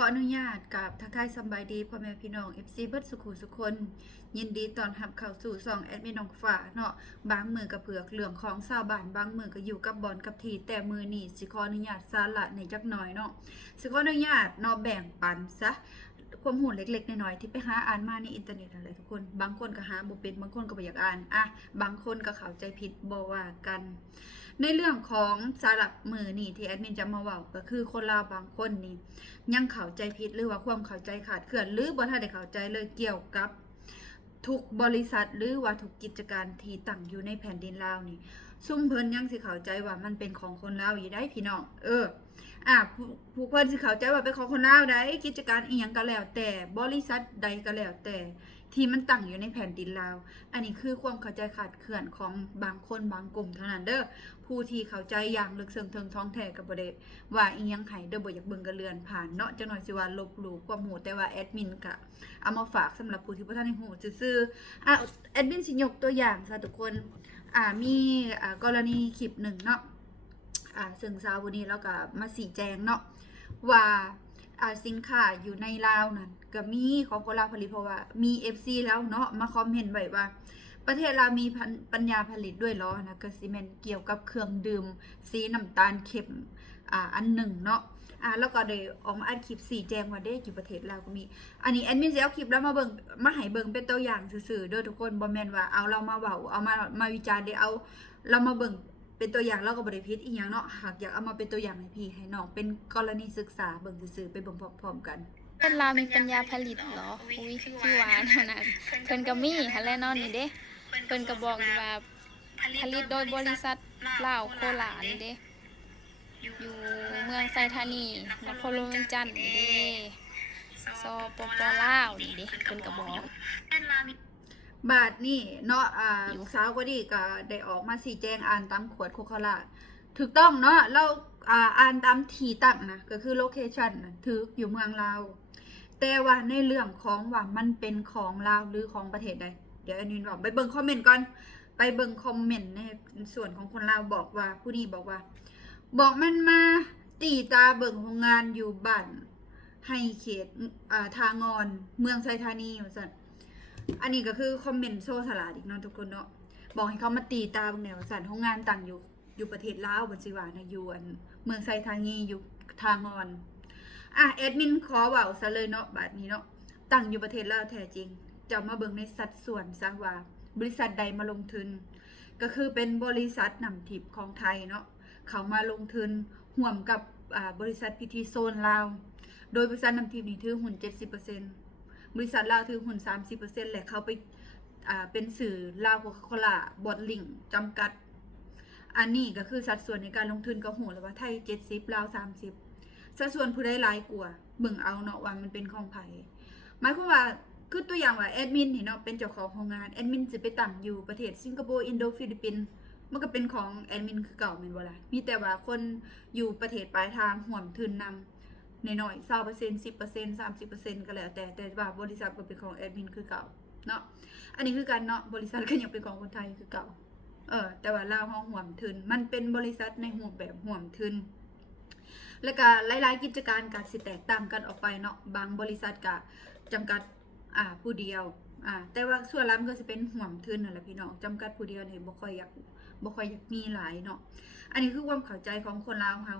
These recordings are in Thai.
ขออนุญาตกับทักทายสบายดีพ่อแม่พี่น้อง FC เบิดสุขุสุคน ยินดีตอนรับเข้าสู่ซองแอดมินน้องฝ่าเนาะบางมือกับเผือกเหลืองของชาวบ้านบางมือก็อยู่กับบอลกับทีแต่มือนี่สิขออนุญาตสาระในจักหน่อยเนาะสิขออนุญาตเนาะแบ่งปันซะ ความหูเล็กๆน้อยๆที่ไปหาอ่านมาในอินเทอร์เน็ตอะไรทุกคน บางคนก็หาบุเป็นบางคนก็ไปอยากอ่านอะบางคนก็เข้าใจผิดบ่ว่ากัน ในเรื่องของสาระมือนี่ที่แอดมินจะมาว่าก็คือคนลาวบางคนนี่ยังเข้าใจผิดหรือว่าความเข้าใจขาดเขื่อนหรือบ่ทันได้เข้าใจเลยเกี่ยวกับ ทุกบริษัทหรือว่าทุกกิจการที่ตั้งอยู่ในแผ่นดินลาวนี่ซุ่มเพิ่นยังสิเข้าใจว่ามันเป็นของคนลาวอยู่ได้พี่น้องเอออะผู้ผู้เพิ่นสิเข้าใจว่าเป็นของคนลาวได้กิจการอีหยังก็แล้วแต่บริษัทใดก็แล้วแต่ ที่มันตั้งอยู่ในแผ่นดินลาว อันนี้คือความเข้าใจขาดเขื่อนของบางคนบางกลุ่มเท่านั้นเด้อ ผู้ที่เข้าใจอย่างลึกซึ้งถึงท้องแท้ก็บ่ได้ว่าอียังไห้เด้อบ่อยากเบิ่งกระเลือนผ่านเนาะจังหน่อยสิว่าลบหลู่ความรู้แต่ว่าแอดมินก็เอามาฝากสำหรับผู้ที่บ่ทันได้หูซื่อๆอะแอดมินสิยกตัวอย่างซะทุกคน อ่ามีอ่ากรณีคลิปหนึ่งเนาะ อ่าซึ่งซาวันนี้เราก็มาสีแจงเนาะว่า สินค้าอยู่ในลาวนั่นก็มีของคนลาวผลิตเพราะว่ามี FC แล้วเนาะมาคอมเมนต์ไว้ว่า ประเทศเราวมีปัญญาผลิตด้วยเหรอนะก็สิแมนเกี่ยวกับเครื่องดื่มสีน้ำตาลเข้มอ่าอันหนึ่งเนาะอ่าแล้วก็ได้ออกมาอัดคลิปสีแจงว่าเด้อยู่ประเทศลาวก็มี อันนี้แอดมินสิเอาคลิปแล้วมาเบิงมาให้เบิงเป็นตัวอย่างซื่อๆเด้อทุกคนบ่แมนว่าเอาเรามาเว้าเอามามาวิจารณ์ได้เอาเรามาเบิง เป็นตัวอย่างเราก็บริพิษอีกอย่างเนาะหากอยากเอามาเป็นตัวอย่างให้พี่ให้น้องเป็นกรณีศึกษาเบิ่งซื่อๆไปเบิ่งพร้อมๆกันเป็นลาวมีปัญญาผลิตเหรออุ้ยคือว่าเท่านั้นเพิ่นก็มีหันแลนอนนี่เด้เพิ่นก็บอกว่าผลิตโดยบริษัทลาวโคราชนี่เด้อยู่เมืองไซธานีนครหลวงเวียงจันทน์นี่เด้ซอปปลาวนี่เด้เพิ่นก็บอก บาทนี่เนาะอ่าอยู่สาวก็ดีก็ได้ออกมาสีแจงอ่านตามขวดโคคาลาถูกต้องเนาะเราอ่าอ่านตามที่ตั้งนะก็คือโลเคชันนะถืออยู่เมืองลาวแต่ว่าในเรื่องของว่ามันเป็นของลาวหรือของประเทศใดเดี๋ยวอันนี้บอกไปเบิ่งคอมเมนต์ก่อนไปเบิ่งคอมเมนต์ในส่วนของคนลาวบอกว่าผู้นี้บอกว่า บอกมันมาตีตาเบิ่งโรงงานอยู่บ้านให้เขตอ่าทางอนเมืองไซธานีว่าซั่น อันนี้ก็คือคอมเมนต์โซ่สลาดอีกเนาะทุกคนเนาะบอกให้เขามาตีตาบางแนวสันห้องงานต่างอยู่อยู่ประเทศลาวบันสิวานะอยู่อันเมืองไซทางีอยู่ทางออนอะแอดมินขอเว่าซะเลยเนาะบาทนี้เนาะตั้งอยู่ประเทศลาวแท้จริง จะมาเบิ่งในสัดส่วนซะว่าบริษัทใดมาลงทุน ก็คือเป็นบริษัทนำทิพย์ของไทยเนาะเขามาลงทุนห่วมกับบริษัทพิธีโซนลาว โดยบริษัทนำทิพย์นี่ถือหุ้น 70% บริษัทลาวถือหุ้น 30%และเขาไปอ่าเป็นสื่อลาวโคคาโคล่าบอดลิงจำกัด อันนี้ก็คือสัดส่วนในการลงทุนก็โหแล้วว่าไทย 70ลาว 30 สัดส่วนผู้ได้หลายกว่าเบิ่งเอาเนาะว่ามันเป็นของไผหมายความว่าคือตัวอย่างว่าแอดมินเห็นเนาะเป็นเจ้าของโรงงานแอดมินสิไปตั้งอยู่ประเทศสิงคโปร์อินโดฟิลิปปินส์มันก็เป็นของแอดมินคือเก่าแม่นบ่ล่ะมีแต่ว่าคนอยู่ประเทศปลายทางห่วมทุนนำใน หน่อยเศร้าเปอร์เซ็นต์สิบเปอร์เซ็นต์สามสิบเปอร์เซ็นต์ก็แล้วแต่แต่ว่าบริษัทก็เป็นของแอดมินคือเก่าเนาะอันนี้คือการเนาะบริษัทก็ยังเป็นของคนไทยคือเก่าเออแต่ว่าลาวห้องห่วมทุนมันเป็นบริษัทในห่วมแบบห่วมทุนแล้วก็หลายๆกิจการก็สิแตกต่างกันออกไปเนาะบางบริษัทก็จำกัดอ่าผู้เดียวอ่าแต่ว่าส่วนรามก็จะเป็นห่วมทุนนั่นแหละพี่น้องจำกัดผู้เดียวเนี่ยบ่ค่อยอยากบ่ค่อยอยากมีหลายเนาะอันนี้คือความเข้าใจของคนลาวเฮา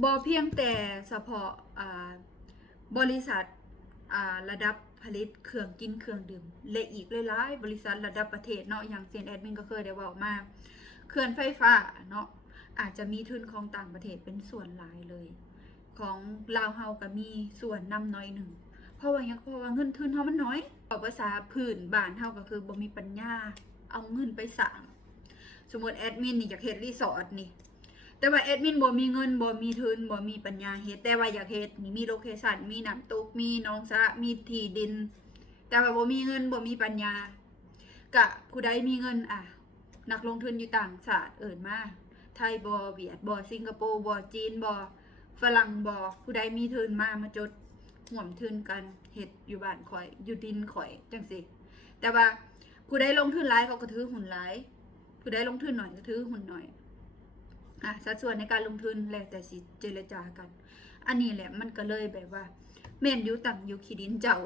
บอเพียงแต่เฉพาะอ่าบริษัทอ่าระดับผลิตเครื่องกินเครื่องดื่มและอีกหลายๆบริษัทระดับประเทศเนาะอย่างเซียนแอดมินก็เคยได้บอกมาเครื่องไฟฟ้าเนาะอาจจะมีทุนของต่างประเทศเป็นส่วนหลายเลย ของลาวเฮาก็มีส่วนนำน้อยหนึ่งเพราะว่ายังเพราะว่าเงินทุนเฮามันน้อยเอภาษาพื้นบ้านเฮาก็คือบ่มีปัญญาเอาเงินไปสร้างสมมติแอดมินนี่อยากเฮ็ดรีสอร์ทนี่ แต่ว่าแอดมินบ่มีเงินบ่มีทุนบ่มีปัญญาเฮ็ดแต่ว่าอยากเฮ็ดนี่มีโลเคชั่นมีน้ำตกมีหนองสระมีที่ดิน แต่ว่าบ่มีเงินบ่มีปัญญากะผู้ใดมีเงินอะ นักลงทุนอยู่ต่างชาติเอิ้นมาไทยบ่เวียดบ่สิงคโปร์บ่จีนบ่ฝรั่งบ่ผู้ใดมีทุนมามาจดห่วมทุนกันเฮ็ดอยู่บ้านข่อย อยู่ดินข่อยจังซี่แต่ว่าผู้ใดลงทุนหลายเขาก็ถือหุ้นหลายผู้ใดลงทุนหน่อยก็ถือหุ้นหน่อย อะสัดส่วนในการลงทุนแล้วแต่สิเจรจากัน อันนี้แหละมันก็เลยแบบว่าแม่นยูตั้งยูขีดินเจ้า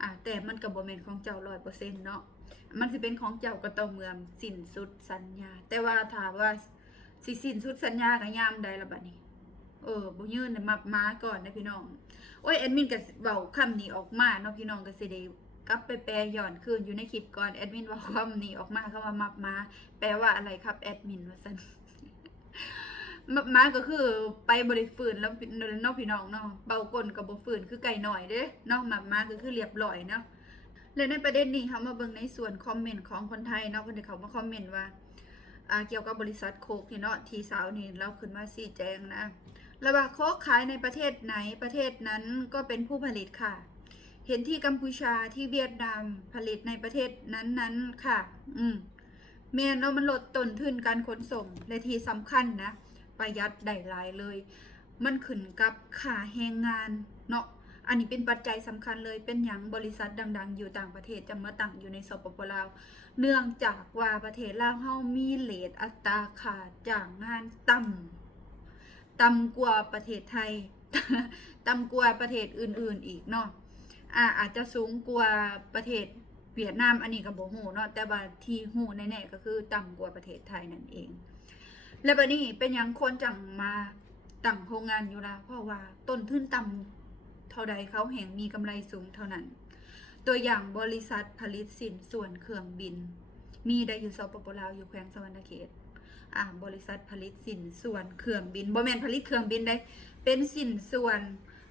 อ่าแต่มันก็บ่แมนของเจ้า100%เปอร์เซ็นต์เนาะมันสิเป็นของเจ้าก็ต้องเมื่อสิ้นสุดสัญญา แต่ว่าถ้าว่าสิสิ้นสุดสัญญาก็ยามใดล่ะบัดนี้ เออบ่ยืนมับมาก่อนนะพี่น้องโอ้ยแอดมินก็เว้าคำนี้ออกมาเนาะพี่น้องก็สิได้กลับไปแปลย้อนคืนอยู่ในคลิปก่อนแอดมินว่าคำนี้ออกมาคำว่ามับมา แปลว่าอะไรครับแอดมินว่าซั่น มาก็คือไปบ่ได้ฝืนแล้วนาะพี่น้องเนาะเบาก้นก็บ่ฝืนคือไก่หน่อยเด้เนาะมับมาก็คือเรียบร้อยเนาะและในประเด็นนี้เขามาเบิ่งในส่วนคอมเมนต์ของคนไทยเนาะเพิ่นได้เขามาคอมเมนต์ว่าเกี่ยวกับบริษัทโคกเนาะทีสาวนี่เราขึ้นมาชี้แจงนะระบาโคกขายในประเทศไหนประเทศนั้นก็เป็นผู้ผลิตค่ะ เห็นที่กัมพูชาที่เวียดนามผลิตในประเทศนั้นๆค่ะ อืม แม่นเนาะมันลดต้นทุนการขนส่งและที่สำคัญนะ ประหยัดได้หลายเลย มันขึ้นกับค่าแรงงานเนาะอันนี้เป็นปัจจัยสำคัญเลยเป็นอย่างบริษัทดัง ๆ อยู่ต่างประเทศจะมาตั้งอยู่ในสปปลาว เนื่องจากว่าประเทศลาวเฮามีเลทอัตราค่าจ้างงานต่ำต่ำกว่าประเทศไทย ต่ำกว่าประเทศอื่นๆอีกเนาะอ่าอาจจะสูงกว่าประเทศ เวียดนามอันนี้ก็บ่ฮู้เนาะแต่ว่าที่ฮู้แน่ๆก็คือต่ำกว่าประเทศไทยนั่นเอง และบัดนี้เป็นหยังคนจังมาตั้งโรงงานอยู่ละเพราะว่าต้นทุนต่ำเท่าใดเขาแห่งมีกำไรสูงเท่านั้น ตัวอย่างบริษัทผลิตสินส่วนเครื่องบิน มีได้อยู่สปปลาวอยู่แขวงสวรรณเขตอ่าบริษัทผลิตสินส่วนเครื่องบินบ่แมนผลิตเครื่องบินได้เป็นสินส่วน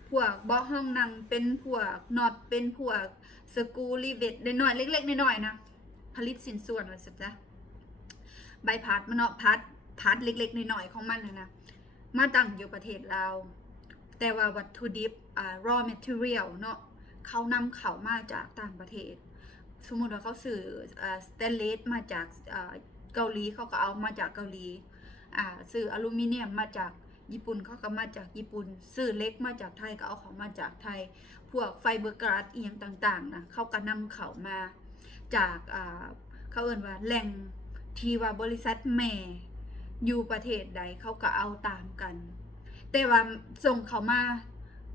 พวกบาะห้องนั่งเป็นพวกน็อตเป็นพวก สกูรีเวทน้อยๆเล็กๆน้อยๆนะ ผลิตสินส่วนว่าสัจ้ะใบพัดมันเนาะพัดพัดเล็กๆน้อยๆของมันนะนะมาตั้งอยู่ประเทศลาแต่ว่าวัตถุดิบอ่า raw material เนาะเขานำเขามาจากต่างประเทศ สมมุติว่าเขาซื้ออ่าสเตนเลสมาจากอ่าเกาหลีเขาก็เอามาจากเกาหลีอ่าซื้ออลูมิเนียมมาจาก ญี่ปุ่นเขาก็มาจากญี่ปุ่น ซื้อเล็กมาจากไทยก็เอาของมาจากไทย พวกไฟเบอร์กราสเอียงต่างๆนะเขาก็นำเขามาจากเขาเอ่นว่าแหล่งที่ว่าบริษัทแม่อยู่ประเทศใดเขาก็เอาตามกัน แต่ว่าส่งเขามา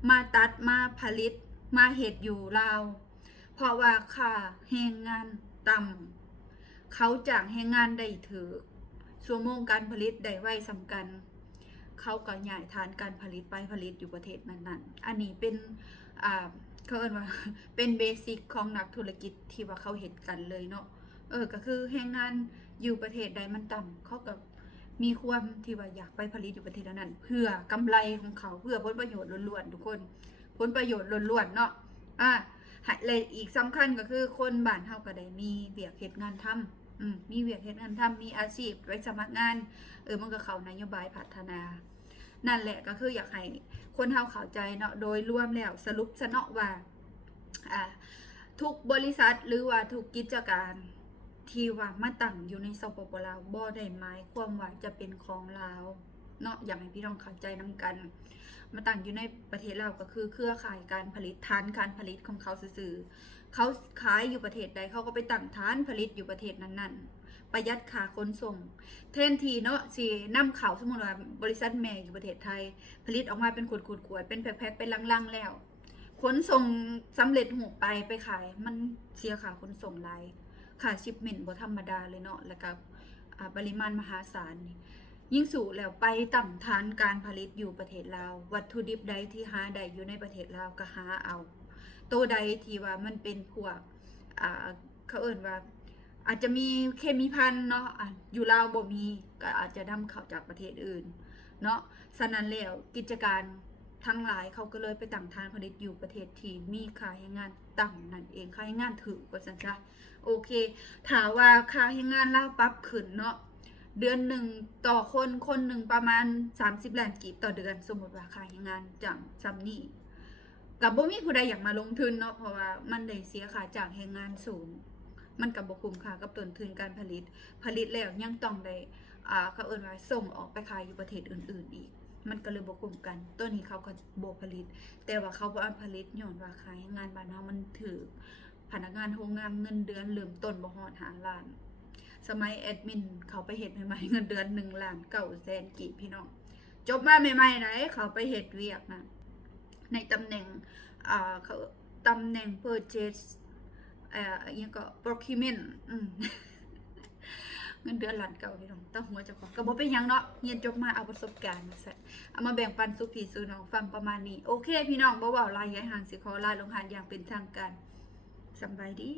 มาตัดมาผลิตมาเห็ดอยู่ลาวเพราะว่าค่าแรงงานต่ำเขาจ้างแรงงานได้ถือชั่วโมงการผลิตได้ไว้สำคัญ เขาก็ย้ายฐานการผลิตไปผลิตอยู่ประเทศนั้นๆ อันนี้เป็นอ่าเขาเอ่นว่าเป็นเบสิกของนักธุรกิจที่ว่าเขาเห็นกันเลยเนาะเออก็คือแรงงานอยู่ประเทศใดมันต่ำเขาก็มีความที่ว่าอยากไปผลิตอยู่ประเทศนั้นๆเพื่อกำไรของเขาเพื่อผลประโยชน์ล้วนๆทุกคน ผลประโยชน์ล้วนๆเนาะอ่าและอีกสำคัญก็คือคนบ้านเฮาก็ได้มีเวียกเฮ็ดงานทำ อืมมีเวียกเห็นงานทำมีอาชีพไว้สมัครงาน เออมันก็เขานโยบายพัฒนา นั่นแหละก็คืออยากให้คนเฮาเข้าใจเนาะโดยรวมแล้วสรุปซะเนาะว่าอ่าทุกบริษัทหรือว่าทุกกิจการที่ว่ามาตั้งอยู่ในสปปลาวบ่ได้หมายความว่าจะเป็นของลาว เนาะอยากให้พี่น้องเข้าใจนํกัน มาตั้งอยู่ในประเทศลาก็คือเครือข่ายการผลิตฐานการผลิตของเขาซื่อๆเขาขายอยู่ประเทศใดเขาก็ไปตั้งฐานผลิตอยู่ประเทศนั้นๆ ประหยัดค่าขนส่งแทนทีเนาะสินำเข้าสมมติว่าบริษัทแม่อยู่ประเทศไทย ผลิตออกมาเป็นขวดๆเป็นแพ็คๆเป็นลังๆแล้วขนส่งสำเร็จหูไปไปขาย มันเสียค่าขนส่งหลายค่าชิปเมนต์บ่ธรรมดาเลยเนาะแล้วก็อ่าปริมาณมหาศาลนี่ ยิ่งสู่แล้วไปต่ำฐานการผลิตอยู่ประเทศลาว วัตถุดิบใดที่หาได้อยู่ในประเทศลาวก็หาเอา ตัวใดที่ว่ามันเป็นพวกอ่าเขาเอ่นว่า อาจจะมีเคมีพันเนาะอยู่ลาวบ่มีก็อาจจะนำเข้าจากประเทศอื่นเนาะฉะนั้นแล้วกิจการทั้งหลายเขาก็เลยไปตั้งฐานผลิตอยู่ประเทศที่มีค่าแรงงานต่ำนั่นเองค่าแรงงานถือกว่าซั่นจ้ะโอเคถามว่าค่าแรงงานลาวปรับขึ้นเนาะ เดือนหนึ่งต่อคนคนหนึ่งประมาณ 30ล้านกีบต่อเดือน สมมติว่าค่าแรงานจังซัมนี่กับบ่มีผู้ใดอยากมาลงทุนเนาะเพราะว่ามันได้เสียค่าจ้างแรงงานสูง มันกับบ่คุ้มค่ากับต้นทุนการผลิต ผลิตแล้วยังต้องได้อ่าเขาเอิ้นว่าส่งออกไปขายอยู่ประเทศอื่น ๆ อีก มันก็เลยบ่คุ้มกัน ตัวนี้เขาก็บ่ผลิต แต่ว่าเขาบ่เอาผลิตย้อนว่าค่าแรงงานบ้านเฮามันถือพนักงานโรงงานเงินเดือนเริ่มต้นบ่ฮอด5ล้าน สมัยแอดมินเขาไปเฮ็ดใหม่ๆเงินเดือน1ล้าน9แสนกีบพี่น้อง จบมาใหม่ๆไหนเขาไปเฮ็ดเวียกนะในตำแหน่งอ่าเขาตำแหน่ง purchase เอ่อยังก็ procurement เงินเดือนหลานเก่าพี่น้องต้องหัวจ้าของก็บ่เป็นยังเนาะเรียนจบมาเอาประสบการณ์มาใส่เอามาแบ่งปันสู่พี่สู่น้องฟังประมาณนี้ โอเค พี่น้องบ่เว้าหลายย่ายห่างสิขอลาลงหานอย่างเป็นทางการสบายดี